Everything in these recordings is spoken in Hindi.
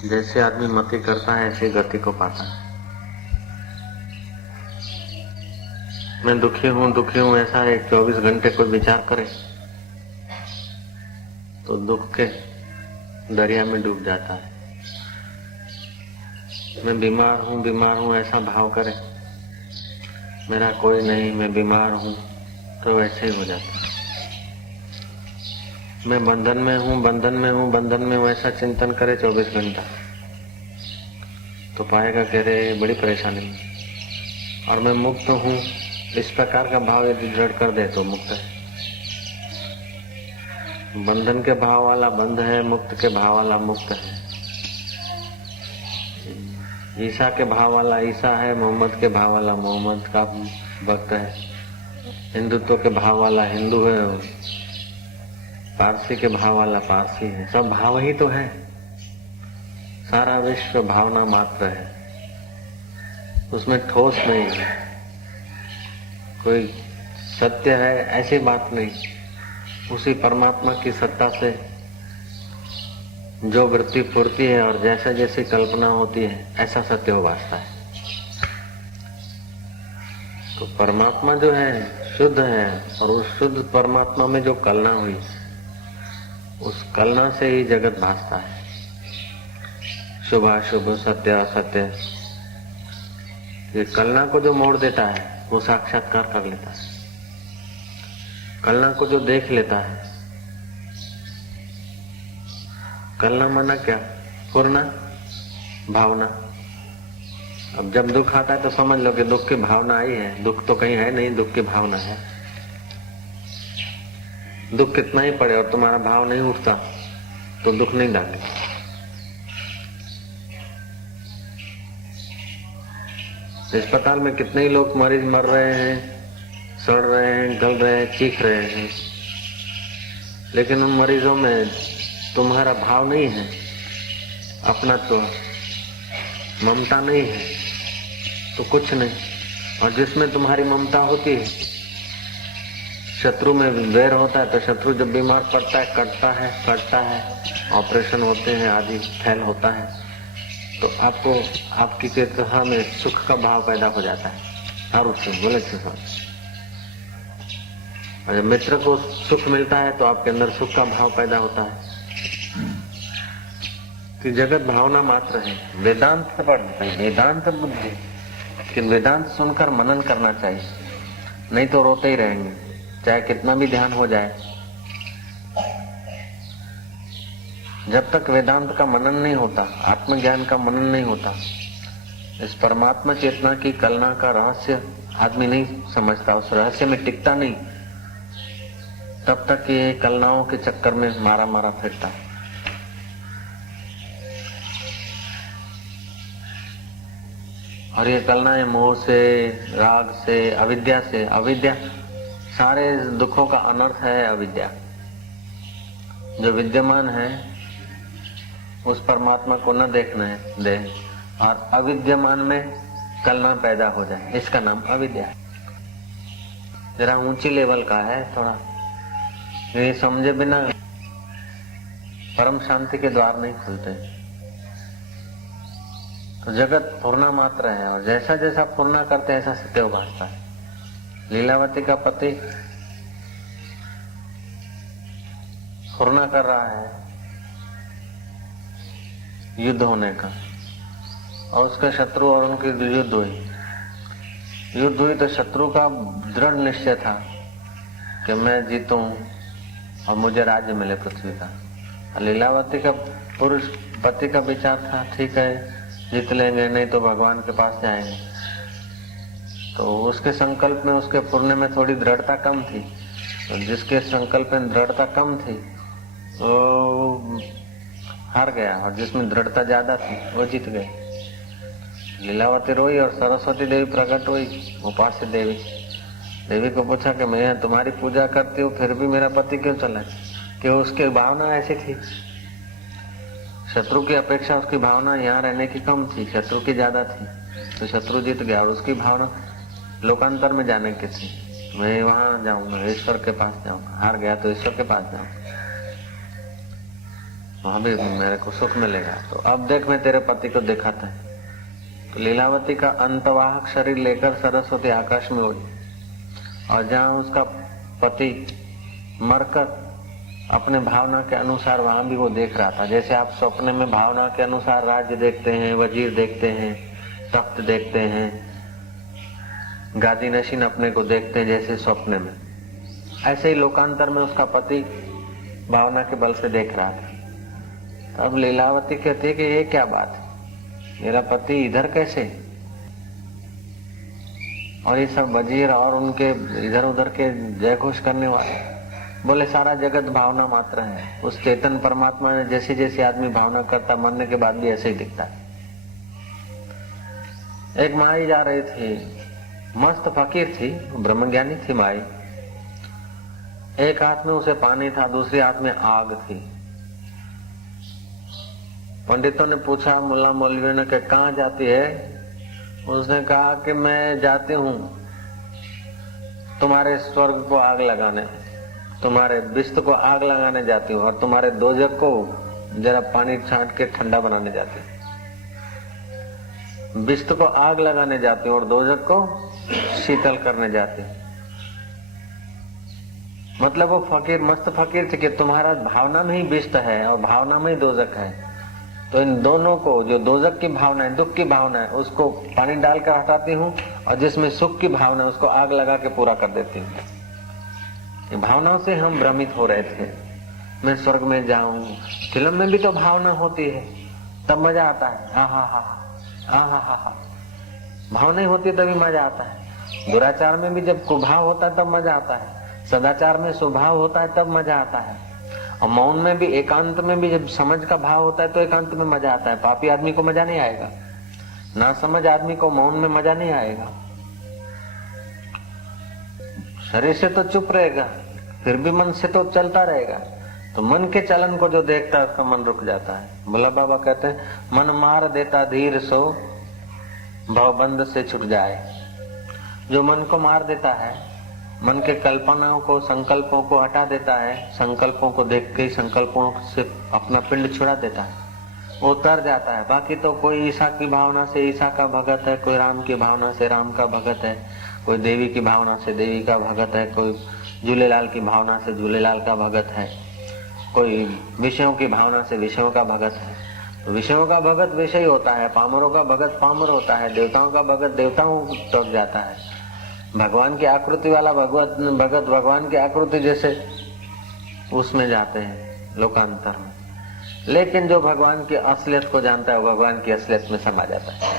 जैसे आदमी मति करता है ऐसे गति को पाता है। मैं दुखी हूँ ऐसा एक 24 घंटे कोई विचार करे तो दुख के दरिया में डूब जाता है। मैं बीमार हूँ ऐसा भाव करे, मेरा कोई नहीं, मैं बीमार हूँ, तो वैसे ही हो जाता है। मैं बंधन में हूँ ऐसा चिंतन करे 24 घंटा तो पाएगा कह रहे बड़ी परेशानी है। और मैं मुक्त हूँ इस प्रकार का भाव यदि दृढ़ कर दे तो मुक्त है। बंधन के भाव वाला बंध है, मुक्त के भाव वाला मुक्त है। ईसा के भाव वाला ईसा है, मोहम्मद के भाव वाला मोहम्मद का भक्त है, हिंदुत्व के भाव वाला हिंदू है, पारसी के भाव वाला पारसी है। सब भाव ही तो है। सारा विश्व भावना मात्र है, उसमें ठोस नहीं है, कोई सत्य है ऐसी बात नहीं। उसी परमात्मा की सत्ता से जो वृत्ति फुरती है और जैसे जैसी कल्पना होती है ऐसा सत्य हो भासता है। तो परमात्मा जो है शुद्ध है और उस शुद्ध परमात्मा में जो कलना हुई उस कलना से ही जगत भासता है। शुभ अशुभ, सत्य असत्य, ये कलना को जो मोड़ देता है वो साक्षात्कार कर लेता है। कलना को जो देख लेता है, कलना माना क्या? पूर्णा भावना। अब जब दुख आता है तो समझ लो कि दुख की भावना आई है। दुख तो कहीं है नहीं, दुख की भावना है। दुख कितना ही पड़े और तुम्हारा भाव नहीं उठता तो दुख नहीं डाले। अस्पताल में कितने ही लोग मरीज मर रहे हैं, सड़ रहे हैं, गल रहे हैं, चीख रहे हैं, लेकिन उन मरीजों में तुम्हारा भाव नहीं है, अपना तो ममता नहीं है तो कुछ नहीं। और जिसमें तुम्हारी ममता होती है, शत्रु में वैर होता है तो शत्रु जब बीमार पड़ता है, कटता है, ऑपरेशन होते हैं, आदि फैल होता है, तो आपको आपकी चेतना में सुख का भाव पैदा हो जाता है। हर उससे बोले और जब मित्र को सुख मिलता है तो आपके अंदर सुख का भाव पैदा होता है। कि जगत भावना मात्र है। वेदांत पढ़ना चाहिए, वेदांत बुद्धि, लेकिन वेदांत सुनकर मनन करना चाहिए, नहीं तो रोते ही रहेंगे चाहे कितना भी ध्यान हो जाए। जब तक वेदांत का मनन नहीं होता, आत्मज्ञान का मनन नहीं होता, इस परमात्मा चेतना की कलना का रहस्य आदमी नहीं समझता, उस रहस्य में टिकता नहीं, तब तक ये कलनाओं के चक्कर में मारा फिरता है। और ये कलनाएं मोह से, राग से, अविद्या से। अविद्या सारे दुखों का अनर्थ है। अविद्या जो विद्यमान है उस परमात्मा को न देखने दे और अविद्यमान में कलना पैदा हो जाए, इसका नाम अविद्या है। जरा ऊंची लेवल का है थोड़ा, ये समझे बिना परम शांति के द्वार नहीं खुलते। तो जगत फुरना मात्र है और जैसा जैसा फुरना करते ऐसा सत्य उभारता है। लीलावती का पति फुरना कर रहा है युद्ध होने का, और उसका शत्रु और उनकी युद्ध हुई तो शत्रु का दृढ़ निश्चय था कि मैं जीतूं और मुझे राज्य मिले पृथ्वी का। लीलावती का पुरुष पति का विचार था ठीक है जीत लेंगे, नहीं तो भगवान के पास जाएंगे। तो उसके संकल्प में, उसके पुण्य में थोड़ी दृढ़ता कम थी, तो जिसके संकल्प में दृढ़ता कम थी वो हार गया और जिसमें दृढ़ता ज्यादा थी वो जीत गए। लीलावती रोई और सरस्वती देवी प्रकट हुई, उपास्य देवी को पूछा कि मैं तुम्हारी पूजा करती हूँ फिर भी मेरा पति क्यों चला? कि उसकी भावना ऐसी थी, शत्रु की अपेक्षा उसकी भावना यहाँ रहने की कम थी, शत्रु की ज्यादा थी, तो शत्रु जीत गया। और उसकी भावना लोकांतर में जाने की थी, मैं वहां जाऊंगा, ईश्वर के पास जाऊंगा। हार गया तो ईश्वर के पास जाऊंगा। वहां भी मेरे को सुख मिलेगा। तो अब देख मैं तेरे पति को दिखाता है। तो लीलावती का अंतवाहक शरीर लेकर सरस्वती आकाश में उड़ी और जहाँ उसका पति मरकर अपने भावना के अनुसार वहां भी वो देख रहा था। जैसे आप सपने में भावना के अनुसार राज्य देखते हैं, वजीर देखते हैं, तख्त देखते हैं, गादी नशीन अपने को देखते हैं जैसे स्वप्न में, ऐसे ही लोकांतर में उसका पति भावना के बल से देख रहा था। अब लीलावती कहती है कि ये क्या बात है, मेरा पति इधर कैसे, और ये सब वजीर और उनके इधर उधर के जय घोष करने वाले। बोले सारा जगत भावना मात्र है। उस चेतन परमात्मा ने जैसे जैसे आदमी भावना करता मरने के बाद भी ऐसे ही दिखता है। एक माई जा रही थी, मस्त फकीर थी, ब्रह्मज्ञानी थी माई। एक हाथ में उसे पानी था, दूसरे हाथ में आग थी। पंडितों ने पूछा, मुल्ला मौलवियों ने, कि कहाँ जाती है? उसने कहा कि मैं जाती हूँ तुम्हारे स्वर्ग को आग लगाने, तुम्हारे बिस्त को आग लगाने जाती हूँ, और तुम्हारे दोजक को जरा पानी छांट के ठंडा बनाने जाती हूँ। बिस्त को आग लगाने जाती हूँ और दोजक को शीतल करने जाती हूँ। मतलब वो फकीर मस्त फकीर थे कि तुम्हारा भावना में ही बिस्त है और भावना में ही दोजक है, तो इन दोनों को, जो दोजक की भावना है, दुख की भावना है, उसको पानी डालकर हटाती हूँ, और जिसमें सुख की भावना है उसको आग लगा के पूरा कर देती हूँ। भावनाओं से हम भ्रमित हो रहे थे। मैं स्वर्ग में जाऊं, फिल्म में भी तो भावना होती है, तब मजा आता है। हा हा हा हा हा हा हा, भावना ही होती है तभी मजा आता है। दुराचार में भी जब कुभाव होता है तब मजा आता है, सदाचार में स्वभाव होता है तब मजा आता है, और मौन में भी, एकांत में भी जब समझ का भाव होता है तो एकांत में मजा आता है। पापी आदमी को मजा नहीं आएगा, ना समझ आदमी को मौन में मजा नहीं आएगा। शरीर से तो चुप रहेगा, फिर भी मन से तो चलता रहेगा। तो मन के चलन को जो देखता है उसका मन रुक जाता है। भोला बाबा कहते हैं, मन मार देता धीर सो भवबंध से छूट जाए। जो मन को मार देता है, मन के कल्पनाओं को, संकल्पों को हटा देता है, संकल्पों को देख के संकल्पों से अपना पिंड छुड़ा देता है, वो उतर जाता है। बाकी तो कोई ईसा की भावना से ईसा का भगत है, कोई राम की भावना से राम का भगत है, कोई देवी की भावना से देवी का भगत है, कोई झूलेलाल की भावना से झूलेलाल का भगत है, कोई विषयों की भावना से विषयों का भगत है। तो विषयों का भगत विषय होता है, पामरों का भगत पामर होता है, देवताओं का भगत देवताओं तक जाता है, भगवान की आकृति वाला भगत भगवान की आकृति जैसे उसमें जाते हैं लोकांतर में। लेकिन जो भगवान की असलियत को जानता है वो भगवान की असलियत में समा जाता है।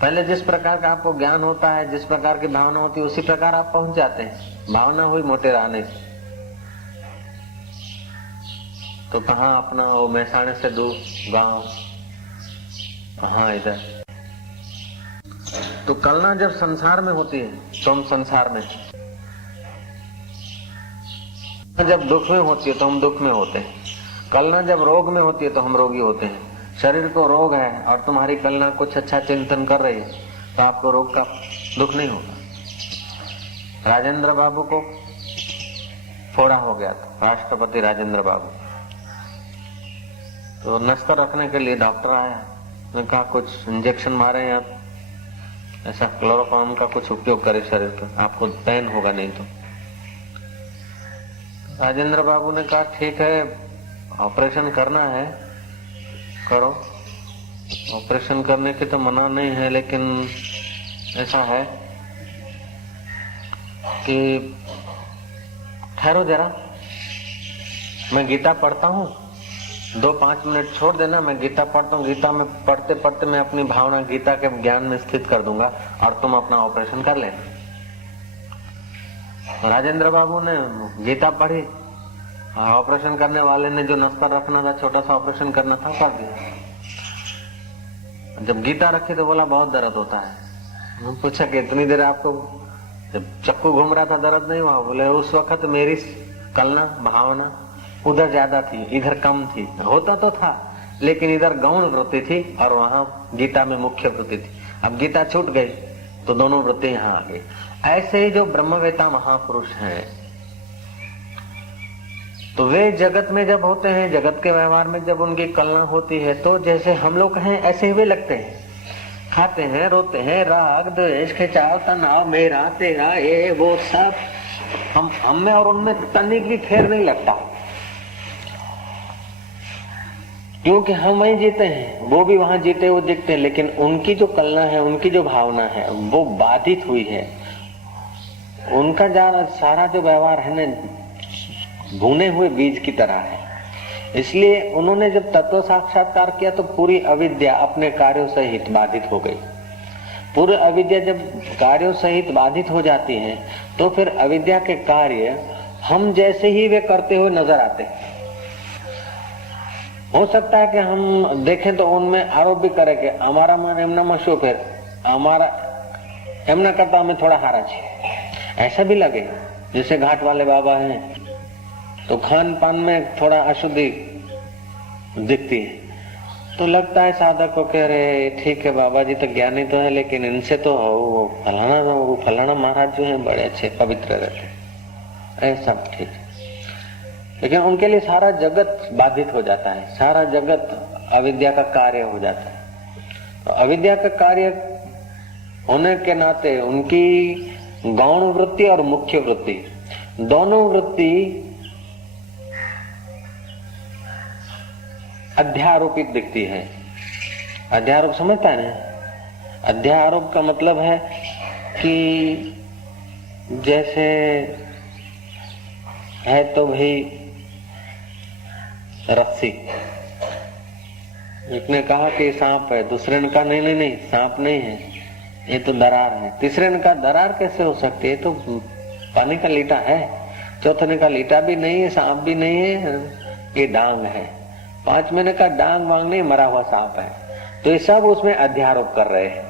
पहले जिस प्रकार का आपको ज्ञान होता है, जिस प्रकार की भावना होती है, उसी प्रकार आप पहुंच जाते हैं। भावना हुई मोटेरा आने से तो कहाँ अपना वो मैसाने से दूर गांव, कहाँ इधर। तो कलना जब संसार में होती है तो हम संसार में, जब दुख में होती है तो हम दुख में होते हैं। कलना जब रोग में होती है तो हम रोगी होते हैं। शरीर को रोग है और तुम्हारी कलना कुछ अच्छा चिंतन कर रही है तो आपको रोग का दुख नहीं होगा। राजेंद्र बाबू को फोड़ा हो गया था, राष्ट्रपति राजेंद्र बाबू, तो नस्तर रखने के लिए डॉक्टर आया, उसने कहा कुछ इंजेक्शन मारे आप, ऐसा क्लोरोफॉर्म का कुछ उपयोग करे शरीर पर, आपको पेन होगा नहीं तो। राजेंद्र बाबू ने कहा ठीक है, ऑपरेशन करना है करो, ऑपरेशन करने की तो मना नहीं है, लेकिन ऐसा है कि ठहरो जरा, मैं गीता पढ़ता हूँ, 2-5 मिनट छोड़ देना, मैं गीता पढ़ता हूँ, गीता में पढ़ते पढ़ते मैं अपनी भावना गीता के ज्ञान में स्थित कर दूंगा और तुम अपना ऑपरेशन कर लेना। राजेंद्र बाबू ने गीता पढ़ी, ऑपरेशन करने वाले ने जो नस्तर रखना था, छोटा सा ऑपरेशन करना था, कर दिया। जब गीता रखी तो बोला बहुत दर्द होता है। पूछा कि इतनी देर आपको, जब चक्कू घूम रहा था दर्द नहीं हुआ? बोले उस वक्त मेरी कलना भावना उधर ज्यादा थी, इधर कम थी। होता तो था लेकिन इधर गौण वृत्ति थी और वहां गीता में मुख्य वृत्ति थी। अब गीता छूट गई तो दोनों वृत्ति यहाँ आ गई। ऐसे ही जो ब्रह्मवेता महापुरुष हैं तो वे जगत में जब होते हैं, जगत के व्यवहार में जब उनकी कलना होती है, तो जैसे हम लोग हैं ऐसे ही वे लगते हैं। खाते हैं, रोते हैं, राग द्वेष, खिंचाव, तनाव, मेरा तेरा, ये वो सब हम में और उनमें तनिक भी फेर नहीं लगता, क्योंकि हम वहीं जीते हैं, वो भी वहां जीते हुए दिखते हैं, लेकिन उनकी जो कलना है, उनकी जो भावना है, वो बाधित हुई है। उनका सारा जो व्यवहार है ना, भुने हुए बीज की तरह है। इसलिए उन्होंने जब तत्व साक्षात्कार किया तो पूरी अविद्या अपने कार्यों सहित बाधित हो गई। पूरी अविद्या जब कार्यों सहित बाधित हो जाती है तो फिर अविद्या के कार्य हम जैसे ही वे करते हुए नजर आते हैं। हो सकता है कि हम देखें तो उनमें आरोप भी करें कि हमारा मन एमना शो, फिर हमारा एमना करता हमें थोड़ा हारा चाहिए, ऐसा भी लगे। जैसे घाट वाले बाबा हैं तो खान पान में थोड़ा अशुद्धि दिखती है, तो लगता है साधक को कह रहे ठीक है बाबा जी तो ज्ञानी तो है, लेकिन इनसे तो वो फलाना महाराज जो है बड़े अच्छे पवित्र रहते, ऐसा ठीक है। लेकिन उनके लिए सारा जगत बाधित हो जाता है, सारा जगत अविद्या का कार्य हो जाता है। तो अविद्या का कार्य होने के नाते उनकी गौण वृत्ति और मुख्य वृत्ति दोनों वृत्ति अध्यारोपित दिखती है। अध्यारोप समझता है ना? अध्यारोप का मतलब है कि जैसे है तो भाई रस्सी, एक ने कहा कि सांप है, दूसरे ने कहा नहीं सांप नहीं है, ये तो दरार है। तीसरे ने कहा दरार कैसे हो सकती है, तो पानी का लीटा है। चौथे ने कहा लीटा भी नहीं है, सांप भी नहीं है, ये डांग है। पांचवें ने कहा डांग वांग नहीं, मरा हुआ सांप है। तो ये सब उसमें अध्यारोप कर रहे हैं।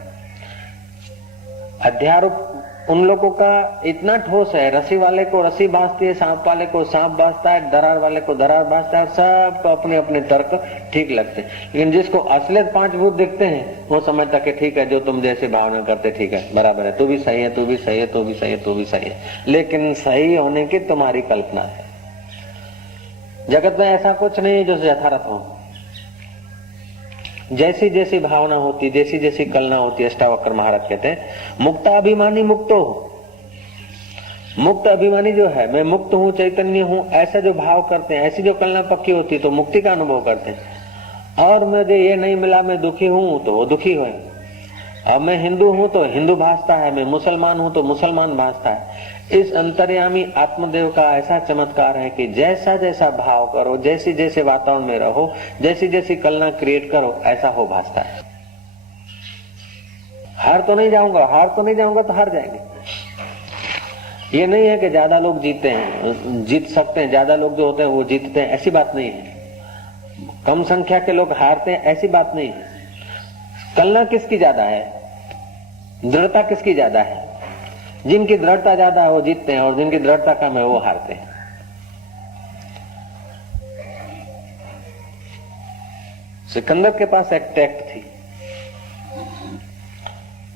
अध्यारोप उन लोगों का इतना ठोस है, रस्सी वाले को रस्सी भासती है, सांप वाले को सांप भासता है, दरार वाले को दरार भासता है, सबको अपने अपने तर्क ठीक लगते हैं। लेकिन जिसको असलियत पांच भूत दिखते हैं वो समझता कि ठीक है जो तुम जैसे भावना करते ठीक है, बराबर है, तू भी सही है, तू भी सही है, तू भी सही है, तू भी सही है, लेकिन सही होने की तुम्हारी कल्पना है। जगत में ऐसा कुछ नहीं है जो यथार्थ हो। जैसी जैसी भावना होती, जैसी जैसी कलना होती, अष्टावक्र महाराज कहते हैं मुक्ता अभिमानी मुक्तो। मुक्त अभिमानी जो है, मैं मुक्त हूँ, चैतन्य हूँ, ऐसा जो भाव करते हैं, ऐसी जो कलना पक्की होती तो मुक्ति का अनुभव करते हैं। और मुझे ये नहीं मिला, मैं दुखी हूँ, तो वो दुखी हुए। अब मैं हिंदू हूँ तो हिंदू भासता है, मैं मुसलमान हूँ तो मुसलमान भासता है। इस अंतर्यामी आत्मदेव का ऐसा चमत्कार है कि जैसा जैसा भाव करो, जैसे जैसे वातावरण में रहो, जैसी जैसी कलना क्रिएट करो, ऐसा हो भासता है। हार तो नहीं जाऊंगा तो हार जाएंगे। ये नहीं है कि ज्यादा लोग जीते हैं, जीत सकते हैं, ज्यादा लोग जो होते हैं वो जीतते हैं, ऐसी बात नहीं है। कम संख्या के लोग हारते हैं, ऐसी बात नहीं है। कलना किसकी ज्यादा है, दृढ़ता किसकी ज्यादा है? जिनकी दृढ़ता ज्यादा है वो जीतते हैं, और जिनकी दृढ़ता कम है वो हारते हैं। सिकंदर के पास एक टैक्ट थी।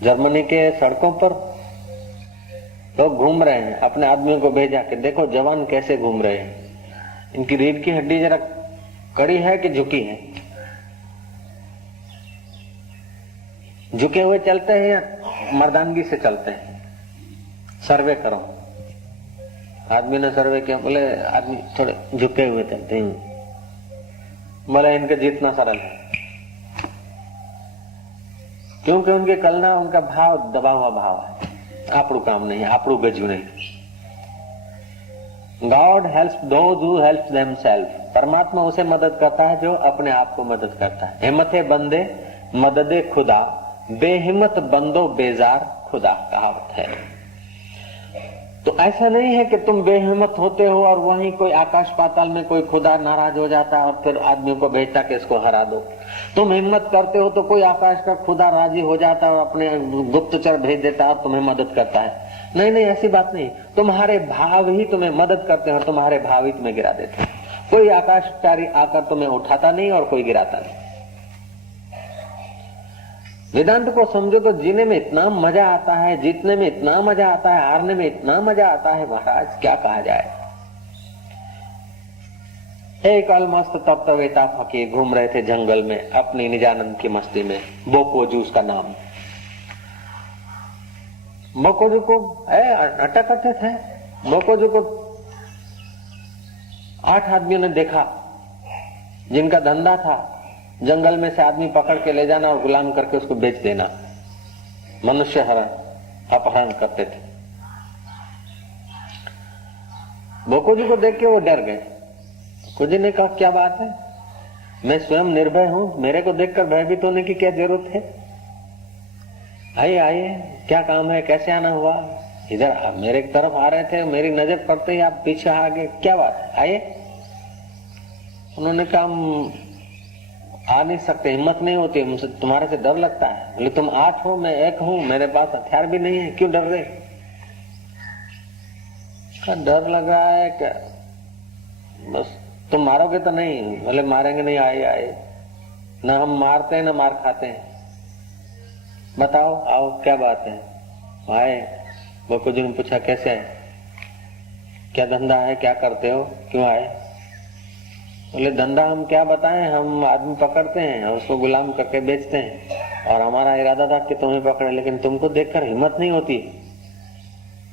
जर्मनी के सड़कों पर लोग घूम रहे हैं, अपने आदमियों को भेजा कि देखो जवान कैसे घूम रहे हैं, इनकी रीढ़ की हड्डी जरा कड़ी है कि झुकी है, झुके हुए चलते हैं या मर्दानगी से चलते हैं, सर्वे करो। आदमी ने सर्वे किया, बोले आदमी थोड़े झुके हुए चलते हैं, बोले इनका जीतना सरल है, क्योंकि उनके कलना, उनका भाव दबा हुआ भाव है, आपड़ू काम नहीं, आपड़ू गजू नहीं। God helps those who helps themselves. परमात्मा उसे मदद करता है जो अपने आप को मदद करता है। हिम्मते बंदे मददे खुदा, बेहिम्मत बंदो बेजार खुदा, कहावत है। तो ऐसा नहीं है कि तुम बेहिम्मत होते हो और वहीं कोई आकाश पाताल में कोई खुदा नाराज हो जाता और फिर आदमियों को भेजता कि इसको हरा दो। तुम हिम्मत करते हो तो कोई आकाश का खुदा राजी हो जाता और अपने गुप्तचर भेज देता और तुम्हें मदद करता है। नहीं, ऐसी बात नहीं। तुम्हारे भाव ही तुम्हें मदद करते हैं और तुम्हारे भाव ही तुम्हें गिरा देते हैं। कोई आकाशचारी आकर तुम्हें उठाता नहीं और कोई गिराता नहीं। वेदांत को समझो तो जीने में इतना मजा आता है, जीतने में इतना मजा आता है, हारने में इतना मजा आता है, महाराज क्या कहा जाए। एक अलमस्त तप्तवेता फकीर घूम रहे थे जंगल में अपनी निजानंद की मस्ती में। बोकोजू उसका नाम। बोकोजू को अटक करते थे। बोकोजू को 8 आदमियों ने देखा जिनका धंधा था जंगल में से आदमी पकड़ के ले जाना और गुलाम करके उसको बेच देना। मनुष्य अपहरण करते थे। बोकोजू को देख के वो डर गए। बोकोजू ने कहा क्या बात है, मैं स्वयं निर्भय हूं, मेरे को देखकर भयभीत होने की क्या जरूरत है। आइए आइए, क्या काम है, कैसे आना हुआ। इधर मेरे तरफ आ रहे थे, मेरी नजर पड़ते ही आप पीछे आ गए, क्या बात है, आइए। उन्होंने कहा हम आ नहीं सकते, हिम्मत नहीं होती, मुझसे तुम्हारे से डर लगता है। बोले तुम 8 हो, मैं 1 हूं, मेरे पास हथियार भी नहीं है, क्यों डर रहे। डर लग रहा है क्या, बस तुम मारोगे तो नहीं। बोले मारेंगे नहीं, आए आए, न हम मारते हैं न मार खाते हैं, बताओ आओ क्या बात है। आए। बोकोजू ने पूछा कैसे है, क्या धंधा है, क्या करते हो, क्यों आए। बोले धंधा हम क्या बताएं, हम आदमी पकड़ते हैं और उसको गुलाम करके बेचते हैं और हमारा इरादा था कि तुम्हें पकड़े, लेकिन तुमको देखकर हिम्मत नहीं होती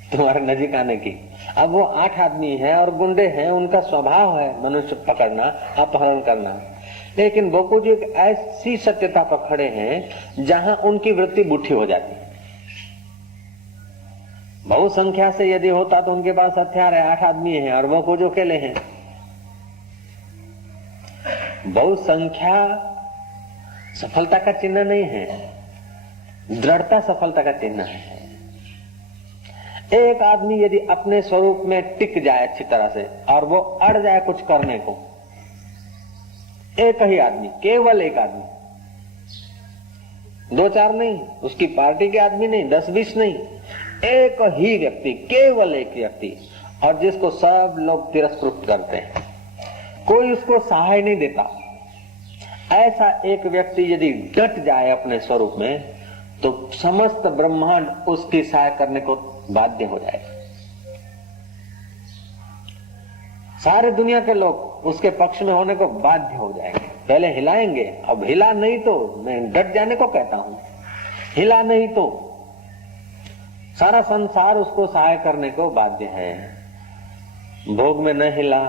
तुम्हारे नजीक आने की। अब वो 8 आदमी है और गुंडे हैं, उनका स्वभाव है मनुष्य पकड़ना, अपहरण करना। लेकिन बोकोजू एक ऐसी सत्यता पर खड़े हैं जहां उनकी वृत्ति बूढ़ी हो जाती। बहुसंख्या से यदि होता तो उनके पास हथियार है, 8 आदमी हैं और बोकोजू अकेले हैं। बहुसंख्या सफलता का चिन्ह नहीं है, दृढ़ता सफलता का चिन्ह है। एक आदमी यदि अपने स्वरूप में टिक जाए अच्छी तरह से और वो अड़ जाए कुछ करने को, एक ही आदमी, केवल एक आदमी, 2-4 नहीं, उसकी पार्टी के आदमी नहीं, 10-20 नहीं, एक ही व्यक्ति, केवल एक व्यक्ति, और जिसको सब लोग तिरस्कृत करते हैं, कोई उसको सहाय नहीं देता। ऐसा एक व्यक्ति यदि डट जाए अपने स्वरूप में तो समस्त ब्रह्मांड उसकी सहाय करने को बाध्य हो जाएगा। सारे दुनिया के लोग उसके पक्ष में होने को बाध्य हो जाएंगे, पहले हिलाएंगे। अब हिला नहीं तो, मैं डट जाने को कहता हूं, हिला नहीं तो सारा संसार उसको सहाय करने को बाध्य है। भोग में न हिला,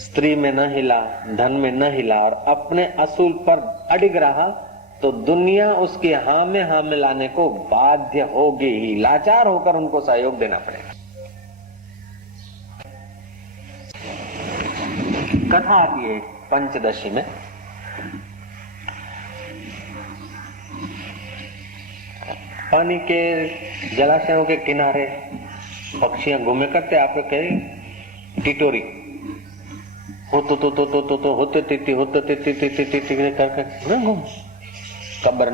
स्त्री में न हिला, धन में न हिला और अपने असूल पर अडिग रहा तो दुनिया उसकी हाँ में लाने को बाध्य होगी ही। लाचार होकर उनको सहयोग देना पड़ेगा। कथा आती है पंचदशी में। पानी के जलाशयों के किनारे पक्षियां घूमे करते, आप कहे टिटोरी होते कबर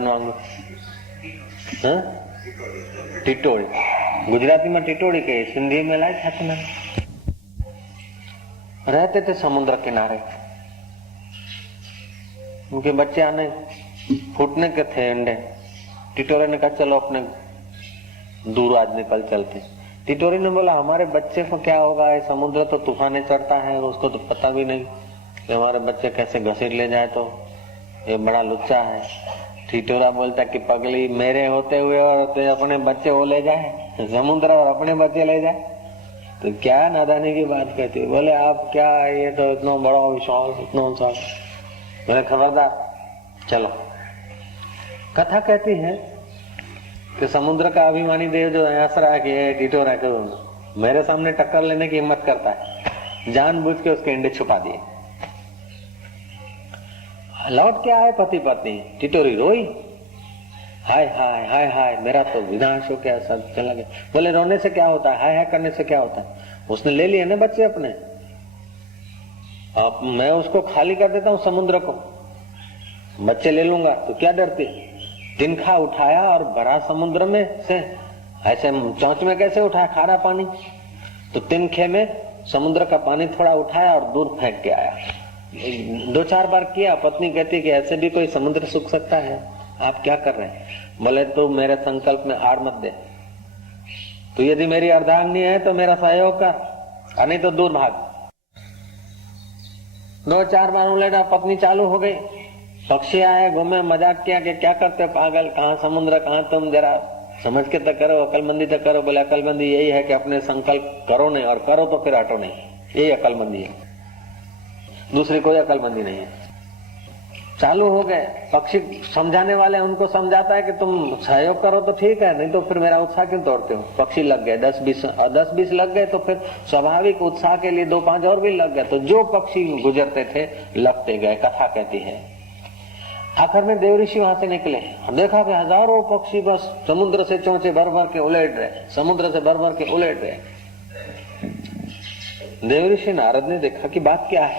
टिटोड़ी, गुजराती में टिटोड़ी कहे, सिंधी में लाए छातना। रहते थे समुद्र किनारे, उनके बच्चे आने फूटने के थे अंडे। टिटोरे ने कहा चलो अपने दूर आज निकल चलते। टिटोरी ने बोला हमारे बच्चे को क्या होगा, ये समुद्र तो तूफाने चढ़ता है, उसको तो पता भी नहीं कि हमारे बच्चे कैसे घसीट ले जाए, तो ये बड़ा लुच्चा है। टिटोरा बोलता कि पगली, मेरे होते हुए और तो अपने बच्चे वो ले जाए समुद्र और अपने बच्चे ले जाए, तो क्या नादानी की बात कहती है। बोले आप क्या, ये तो इतना बड़ा विश्वास, इतना विश्वास। बोले खबरदार चलो। कथा कहती है कि समुद्र का अभिमानी देव जो हंस रहा है कि ये टिटोरा को मेरे सामने टक्कर लेने की हिम्मत करता है, जानबूझ के उसके अंडे छुपा दिए। लौट के आए पति पत्नी, टिटोरी रोई, हाय हाय हाय हाय मेरा तो विनाश हो गया, सब चला गया। बोले रोने से क्या होता है, हाय हाय करने से क्या होता है, उसने ले लिए ना बच्चे अपने, अब मैं उसको खाली कर देता हूँ समुद्र को, बच्चे ले लूंगा तो क्या डरती। तिनखा उठाया और भरा समुद्र में से, ऐसे चौंच में कैसे उठाया खारा पानी, तो तिनखे में समुद्र का पानी थोड़ा उठाया और दूर फेंक के आया। 2-4 बार किया। पत्नी कहती कि ऐसे भी कोई समुद्र सूख सकता है, आप क्या कर रहे हैं। बोले तू मेरे संकल्प में आड़ मत दे, तू यदि मेरी अर्धांगिनी है तो मेरा सहयोग कर, और नहीं तो दूर भाग। 2-4 बार उलेटा, पत्नी चालू हो गई, पक्षी आए, घूमे, मजाक किया कि क्या करते पागल, कहाँ समुद्र, कहाँ तुम, जरा समझ के तो करो, अकलमंदी तो करो। बोले अकलमंदी यही है कि अपने संकल्प करो नहीं, और करो तो फिर हटो नहीं, यही अकलमंदी है, दूसरी कोई अकलमंदी नहीं है। चालू हो गए, पक्षी समझाने वाले उनको समझाता है कि तुम सहयोग करो तो ठीक है, नहीं तो फिर मेरा उत्साह क्यों तोड़ते हो। पक्षी लग गए 10-20 लग गए, तो फिर स्वाभाविक उत्साह के लिए 2-5 और भी लग गए, तो जो पक्षी गुजरते थे लगते गए। कथा कहती है आखिर में देव ऋषि वहां से निकले, देखा कि हजारों पक्षी बस समुद्र से चोंचे भर भर के उलेट रहे, समुद्र से भर भर के उलेट रहे। देव ऋषि नारद ने देखा कि बात क्या है,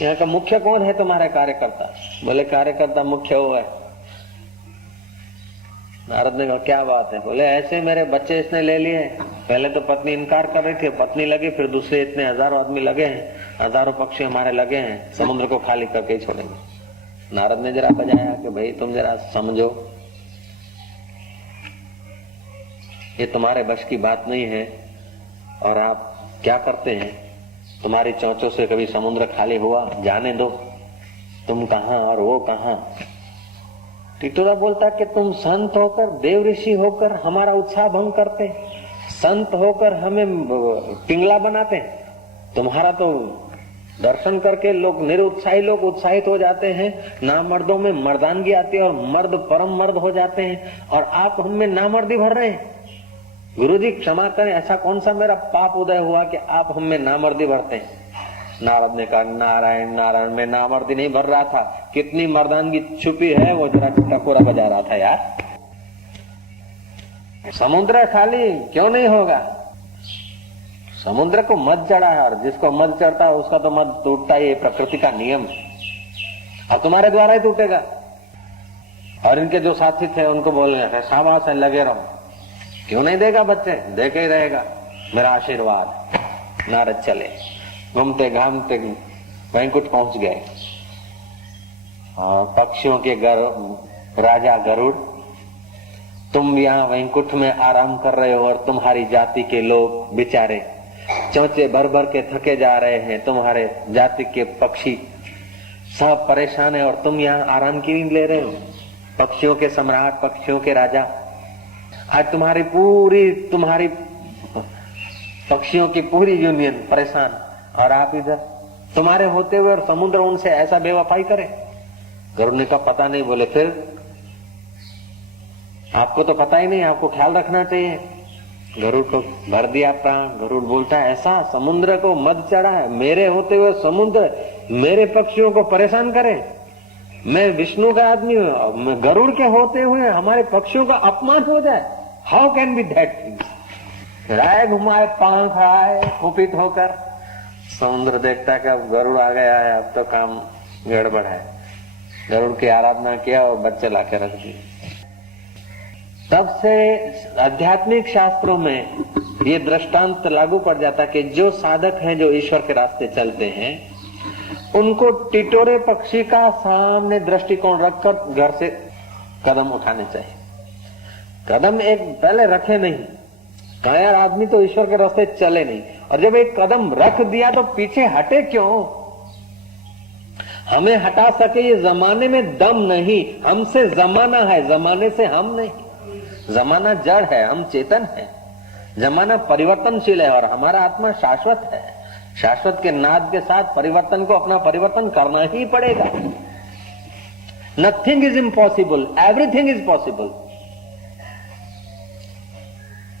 यहाँ का मुख्य कौन है तुम्हारे कार्यकर्ता। बोले कार्यकर्ता मुख्य वो है। नारद ने कहा क्या बात है। बोले ऐसे मेरे बच्चे इसने ले लिए, पहले तो पत्नी इनकार कर रही थी, पत्नी लगी, फिर दूसरे इतने हजारों आदमी लगे हैं, हजारों पक्षी हमारे लगे हैं, समुद्र को खाली करके ही छोड़ेंगे। नारद ने जरा बजाया कि भाई तुम जरा समझो, ये तुम्हारे बस की बात नहीं है, और आप क्या करते हैं, तुम्हारी चोंचों से कभी समुद्र खाली हुआ, जाने दो, तुम कहां और वो कहां। टिटोरा बोलता कि तुम संत होकर, देव ऋषि होकर हमारा उत्साह भंग करते, संत होकर हमें पिंगला बनाते। तुम्हारा तो दर्शन करके लोग, निरुत्साही लोग उत्साहित हो जाते हैं, नामर्दों में मर्दानगी आती है और मर्द परम मर्द हो जाते हैं, और आप हमें नामर्दी भर रहे हैं। गुरुजी क्षमा करें, ऐसा कौन सा मेरा पाप उदय हुआ कि आप हमें नामर्दी भरते हैं। नारद ने कहा नारायण नारायण, में नामर्दी नहीं भर रहा था, कितनी मर्दानगी छुपी है वो जरा टकोरा बजा रहा था यार। समुद्र खाली क्यों नहीं होगा, समुद्र को मत चढ़ा है, और जिसको मत चढ़ता है उसका तो मत टूटता ही, प्रकृति का नियम। अब तुम्हारे द्वारा ही टूटेगा। और इनके जो साथी थे उनको बोलने शाबाश है, लगे रहो। क्यों नहीं देगा बच्चे, दे के ही रहेगा, मेरा आशीर्वाद। नारद चले, घूमते घामते वैकुंठ पहुंच गए, और पक्षियों के राजा गरुड़, तुम यहाँ वैकुंठ में आराम कर रहे हो, और तुम्हारी जाति के लोग बेचारे चोंचे भर भर के थके जा रहे हैं, तुम्हारे जाति के पक्षी सब परेशान है, और तुम यहाँ आराम की नींद ले रहे हो। पक्षियों के सम्राट, पक्षियों के राजा, आज तुम्हारी पक्षियों की पूरी यूनियन परेशान, और आप इधर, तुम्हारे होते हुए और समुद्र उनसे ऐसा बेवफाई करे। गरुड़ ने कहा पता नहीं। बोले फिर आपको तो पता ही नहीं, आपको ख्याल रखना चाहिए। गरुड़ को भर दिया प्राण। गरुड़ बोलता है ऐसा, समुद्र को मत चढ़ा है, मेरे होते हुए समुद्र मेरे पक्षियों को परेशान करे, मैं विष्णु का आदमी हूं, गरुड़ के होते हुए हमारे पक्षियों का अपमान हो जाए, how can be that thing. राय घुमाए, पांख आए कुपित होकर, समुद्र देखता है कि अब गरुड़ आ गया है, अब तो काम गड़बड़ है। गरुड़ की आराधना किया और बच्चे लाके रख दिए। तब से आध्यात्मिक शास्त्रों में ये दृष्टांत लागू पड़ जाता कि जो साधक हैं, जो ईश्वर के रास्ते चलते हैं, उनको टिटोरे पक्षी का सामने दृष्टिकोण रखकर घर से कदम उठाने चाहिए। कदम एक पहले रखे नहीं, कायर आदमी तो ईश्वर के रास्ते चले नहीं, और जब एक कदम रख दिया तो पीछे हटे क्यों। हमें हटा सके ये जमाने में दम नहीं, हमसे जमाना है, जमाने से हम नहीं। जमाना जड़ है, हम चेतन है। जमाना परिवर्तनशील है और हमारा आत्मा शाश्वत है। शाश्वत के नाद के साथ परिवर्तन को अपना परिवर्तन करना ही पड़ेगा। Nothing is impossible, everything is possible.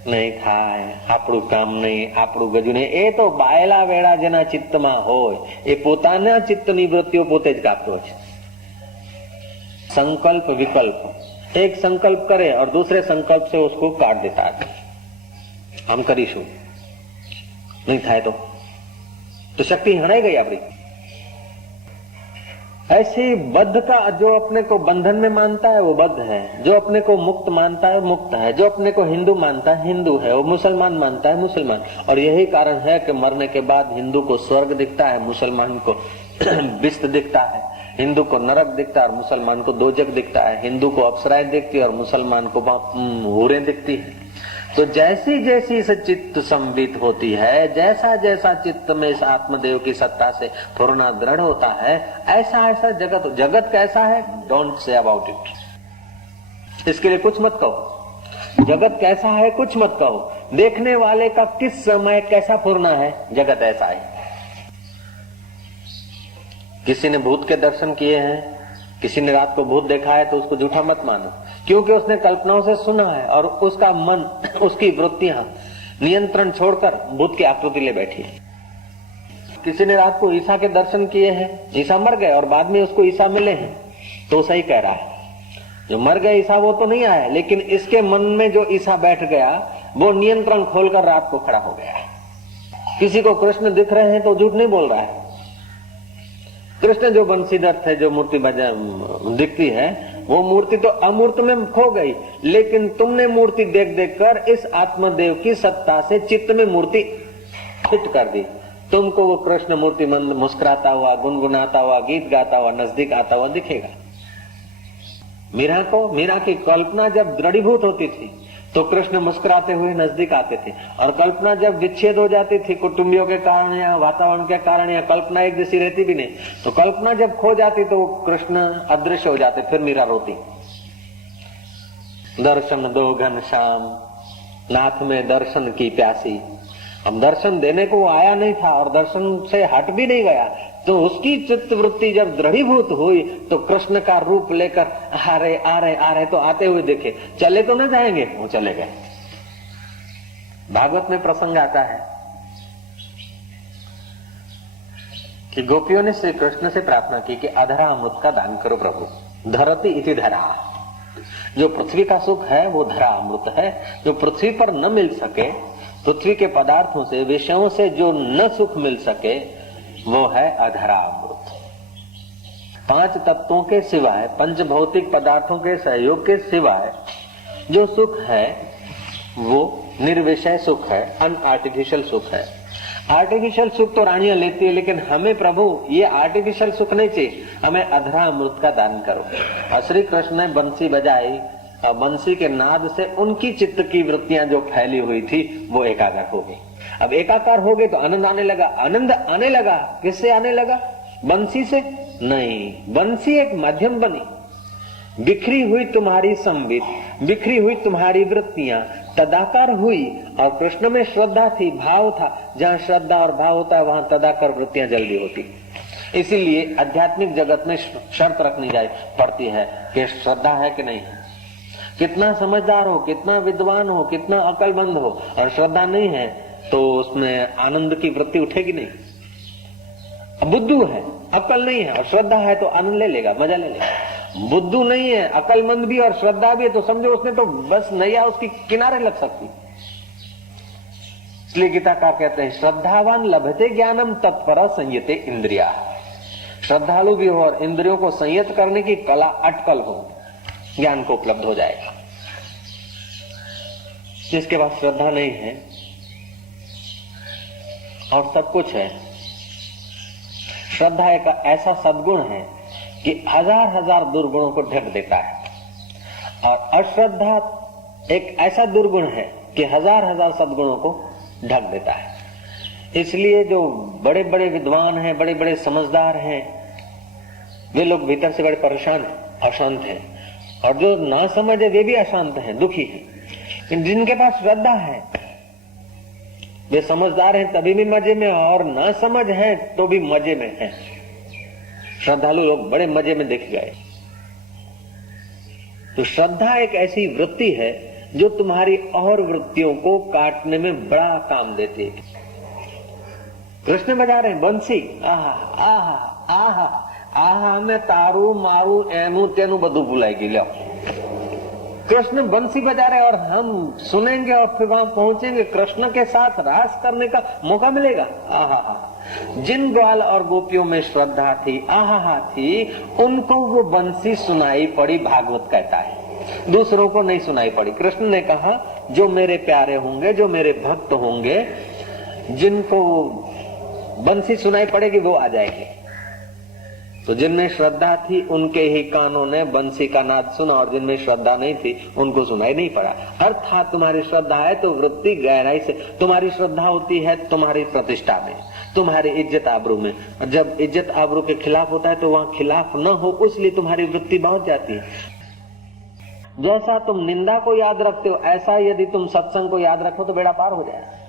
नहीं થાય, આપણું કામ નહીં, આપણું ગજુ નહીં, એ તો બાયલા વેળા જેના ચિત્તમાં હોય એ પોતાના ચિત્તની વૃત્તિઓ પોતે જ કાપતો છે। संकल्प विकल्प, एक संकल्प करे और दूसरे संकल्प से उसको काट देता है। हम करीशु, नहीं થાય तो शक्ति हणाई गई अपनी। ऐसे बद्ध का जो अपने को बंधन में मानता है वो बद्ध है, जो अपने को मुक्त मानता है मुक्त है, जो अपने को हिंदू मानता है हिंदू है, वो मुसलमान मानता है मुसलमान। और यही कारण है कि मरने के बाद हिंदू को स्वर्ग दिखता है, मुसलमान को बिस्त दिखता है, हिंदू को नरक दिखता है और मुसलमान को दोजक दिखता है, हिंदू को अप्सराएं दिखती है और मुसलमान को हूरें दिखती है। तो जैसी जैसी इस चित्त संवित होती है, जैसा जैसा चित्त में इस आत्मदेव की सत्ता से पूर्ण दृढ़ होता है, ऐसा ऐसा जगत। जगत कैसा है? डोंट से अबाउट इट, इसके लिए कुछ मत कहो। जगत कैसा है कुछ मत कहो, देखने वाले का किस समय कैसा पूर्ण है, जगत ऐसा है। किसी ने भूत के दर्शन किए हैं, किसी ने रात को भूत देखा है, तो उसको झूठा मत मानो, क्योंकि उसने कल्पनाओं से सुना है और उसका मन, उसकी वृत्तियां नियंत्रण छोड़कर भूत की आकृति ले बैठी है। किसी ने रात को ईसा के दर्शन किए हैं, ईसा मर गए और बाद में उसको ईसा मिले हैं, तो सही कह रहा है। जो मर गए ईसा वो तो नहीं आया, लेकिन इसके मन में जो ईसा बैठ गया वो नियंत्रण खोलकर रात को खड़ा हो गया। किसी को कृष्ण दिख रहे हैं तो झूठ नहीं बोल रहा है। कृष्ण जो बंशीधर थे, जो मूर्ति दिखती है, वो मूर्ति तो अमूर्त में खो गई, लेकिन तुमने मूर्ति देख देख कर इस आत्मदेव की सत्ता से चित्त में मूर्ति फिट कर दी। तुमको वो कृष्ण मूर्ति मुस्कुराता हुआ, गुनगुनाता हुआ, गीत गाता हुआ नजदीक आता हुआ दिखेगा। मीरा की कल्पना जब दृढ़ीभूत होती थी तो कृष्ण मुस्कुराते हुए नजदीक आते थे, और कल्पना जब विच्छेद हो जाती थी कुटुंबियों के कारण या वातावरण के कारण, या कल्पना एक जैसी रहती भी नहीं, तो कल्पना जब खो जाती तो कृष्ण अदृश्य हो जाते, फिर मीरा रोती। दर्शन दो घनश्याम, नाथ में दर्शन की प्यासी। अब दर्शन देने को वो आया नहीं था और दर्शन से हट भी नहीं गया, तो उसकी चित्त वृत्ति जब दृढ़ीभूत हुई तो कृष्ण का रूप लेकर आ रहे तो आते हुए देखे, चले तो न जाएंगे, वो चले गए। भागवत में प्रसंग आता है कि गोपियों ने श्री कृष्ण से प्रार्थना की कि अधरा अमृत का दान करो प्रभु, धरती इति धरा। जो पृथ्वी का सुख है वो धरा अमृत है, जो पृथ्वी पर न मिल सके, पृथ्वी के पदार्थों से, विषयों से जो न सुख मिल सके, वो है अधरा अमृत। 5 तत्वों के सिवाय, पंच भौतिक पदार्थों के सहयोग के सिवाय जो सुख है वो निर्विषय सुख है, अनआर्टिफिशियल सुख है। आर्टिफिशियल सुख तो रानियां लेती है, लेकिन हमें प्रभु ये आर्टिफिशियल सुख नहीं चाहिए, हमें अधरा अमृत का दान करो। और श्री कृष्ण ने बंसी बजाई, बंसी के नाद से उनकी चित्त की वृत्तियां जो फैली हुई थी वो एकाग्र हो गई। अब एकाकार हो गए तो आनंद आने लगा। आनंद आने लगा किससे आने लगा? बंसी से नहीं, बंसी एक माध्यम बनी। बिखरी हुई तुम्हारी संवित, बिखरी हुई तुम्हारी वृत्तियां तदाकार हुई, और कृष्ण में श्रद्धा थी, भाव था। जहां श्रद्धा और भाव होता है वहां तदाकार वृत्तियां जल्दी होती। इसीलिए आध्यात्मिक जगत में शर्त रखनी पड़ती है कि श्रद्धा है कि नहीं है, कितना समझदार हो, कितना विद्वान हो, कितना अकलमंद हो, और श्रद्धा नहीं है तो उसमें आनंद की वृत्ति उठेगी नहीं। बुद्धू है, अकल नहीं है, और श्रद्धा है तो आनंद ले लेगा, मजा ले लेगा। बुद्धू नहीं है, अकलमंद भी और श्रद्धा भी है, तो समझो उसने तो बस नैया उसकी किनारे लग सकती। इसलिए गीताकार कहते हैं श्रद्धावान लभते ज्ञानम तत्पर संयते इंद्रिया। श्रद्धालु भी हो और इंद्रियों को संयत करने की कला अटकल हो, ज्ञान को उपलब्ध हो जाएगा। जिसके पास श्रद्धा नहीं है और सब कुछ है, श्रद्धा एक ऐसा सद्गुण है कि हजार हजार दुर्गुणों को ढक देता है, और अश्रद्धा एक ऐसा दुर्गुण है कि हजार हजार सद्गुणों को ढक देता है। इसलिए जो बड़े बड़े विद्वान हैं, बड़े बड़े समझदार हैं, वे लोग भीतर से बड़े परेशान हैं, अशांत हैं, और जो ना समझे वे भी अशांत हैं, दुखी हैं। जिनके पास श्रद्धा है वे समझदार हैं तभी भी मजे में, और ना समझ है तो भी मजे में है। श्रद्धालु लोग बड़े मजे में देख गए। तो श्रद्धा एक ऐसी वृत्ति है जो तुम्हारी और वृत्तियों को काटने में बड़ा काम देती है। कृष्ण बजा रहे हैं बंसी, आहा आहा आहा आहा, मैं तारू मारू एनु तेनु बधु भुलाई लो। कृष्ण बंसी बजा रहे और हम सुनेंगे और फिर वहां पहुंचेंगे, कृष्ण के साथ रास करने का मौका मिलेगा। आहा, जिन ग्वाल और गोपियों में श्रद्धा थी, आहा थी, उनको वो बंसी सुनाई पड़ी। भागवत कहता है दूसरों को नहीं सुनाई पड़ी। कृष्ण ने कहा जो मेरे प्यारे होंगे, जो मेरे भक्त होंगे, जिनको बंसी सुनाई पड़ेगी वो आ जाएंगे। तो जिनमें श्रद्धा थी उनके ही कानों ने बंसी का नाद सुना, और जिनमें श्रद्धा नहीं थी उनको सुनाई नहीं पड़ा। अर्थात तुम्हारी श्रद्धा है तो वृत्ति गहराई से, तुम्हारी श्रद्धा होती है तुम्हारी प्रतिष्ठा में, तुम्हारी इज्जत आबरू में। जब इज्जत आबरू के खिलाफ होता है तो वहां खिलाफ न हो, इसलिए तुम्हारी वृत्ति बहुत जाती है। जैसा तुम निंदा को याद रखते हो, ऐसा यदि तुम सत्संग को याद रखो तो बेड़ा पार हो जाएगा।